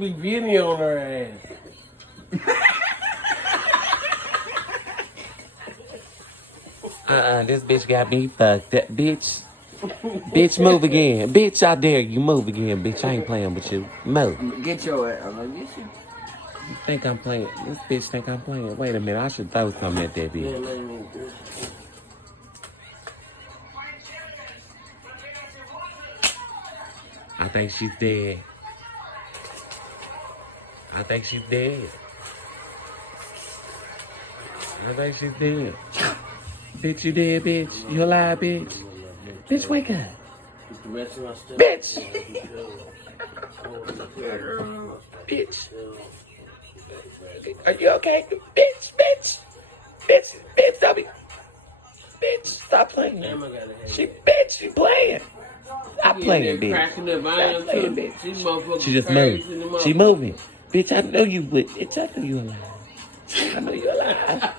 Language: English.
Big Vinny on her ass. This bitch got me fucked up, bitch. Bitch, move again. Bitch, I dare you. Move again, bitch. I ain't playing with you. Move. Get your ass. I'm gonna get you. You think I'm playing? This bitch think I'm playing. Wait a minute. I should throw something at that bitch. I think she's dead. I think she's dead. I think she's dead. Bitch, you dead, bitch. You alive, bitch. Bitch, wake up. Bitch. Bitch. Are you okay? Bitch, bitch. Bitch, bitch, stop it. Bitch, stop playing. Bitch, you playing. Stop playing, bitch. Stop playing, bitch. She just moved. She moving. Bitch, I know you would. Bitch, I know you alive. I know you alive.